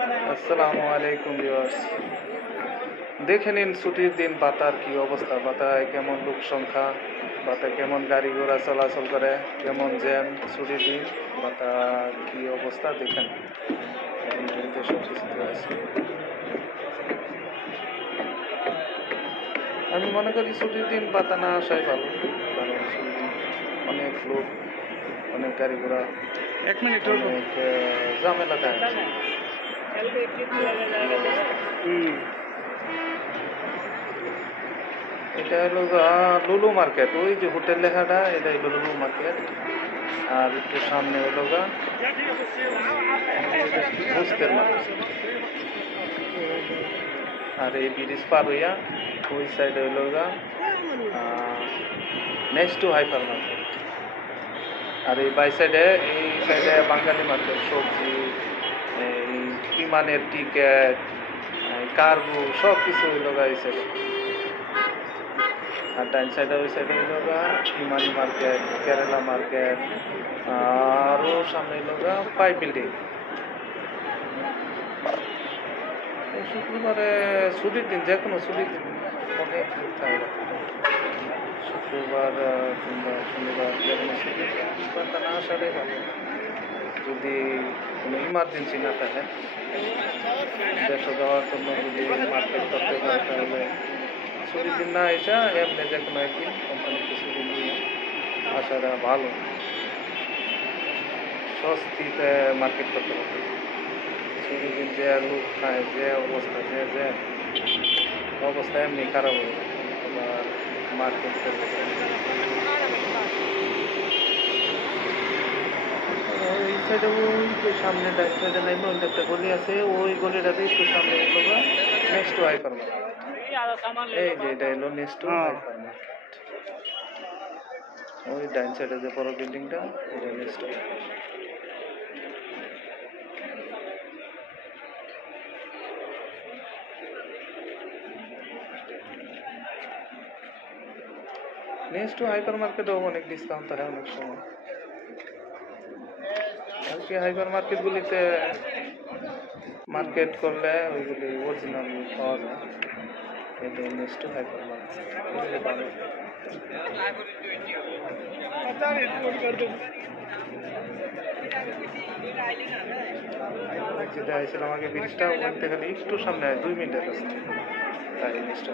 আসসালামু আলাইকুম ভিউয়ার্স। দেখে নিন ছুটির দিন বাতার কি অবস্থা, বাতায় কেমন লোক সংখ্যা, বাতায় কেমন গাড়ি ঘোড়া চলাচল করে, কেমন জ্যাম। ছুটির দিন বাতার কি অবস্থা দেখেন। ভিডিওতে সব কিছু দেওয়া আছে। আমি মনে করি ছুটির দিন বাতা না আসাই ভালো, কারণ ছুটির দিন অনেক লোক, অনেক গাড়ি ঘোড়া, অনেক ঝামেলা থাকে। এটা হলো লুলু মার্কেট, ওই যে হোটেল লেখাটা, এটা হলো লুলু মার্কেট। আর একটু সামনে হলো বুঝতের মার্কেট। আর এই ব্রিজ পার হইয়া ওই সাইডে হইল নেক্সট টু হাইপার মার্কেট। আর এই বাই সাইডে, এই সাইডে বাঙালি মার্কেট, সবজি, এই বিমানের টিকেট, কার্গো, সব কিছু হইল এই সাইডে। আর ডাইন সাইডে ওই সাইডে হইল হিমানি মার্কেট, কেরালা মার্কেট, আরও সামনে হইল পাই বিল্ডিং। শুক্রবারে ছুটির দিন, যে কোনো ছুটির দিন অনেক লোক থাকে। শুক্রবার কিংবা শনিবার যে কোনো ছুটির দিন তা না আসারে ভালো। যদি কোনো ইমার্জেন্সি না থাকে, দেশে যাওয়ার জন্য যদি মার্কেট করতে হয়, তাহলে ছুটির দিন না এসে এমনি যে কোনো একদিন কোম্পানিতে ছুটি নিয়ে আসাটা ভালো। স্বস্তিতে মার্কেট করতে পারবে। ছুটির দিন যে লোক খায়, যে অবস্থা, যে অবস্থা এমনি খারাপ হয়ে যায়। আবার মার্কেট করবে ওই সাইডে, ওই যে সামনে ডাইন সাইডে নাইবে ওই একটা গলি আছে, ওই গলিটাতে একটু সামনে এলো নেক্সট টু হাইপার মার্কেট। এই যে এটা এলো নেক্সট টু হাইপার মার্কেট। ওই ডাইন সাইডে যে বড় বিল্ডিংটা, এটা next to. Next to hyper মার্কেটেও অনেক ডিসকাউন্ট থাকে অনেক সময়। আর কি হাইপার মার্কেটগুলিতে মার্কেট করলে ওইগুলি অরিজিনাল পাওয়া যায়। এটা নেক্সট টু হাইপার মার্কেট যেটা হয়েছিল আমাকে ব্রিজটা, ওখান থেকে একটু সামনে 2 মিনিটের রাস্তা, তাই জিনিসটা।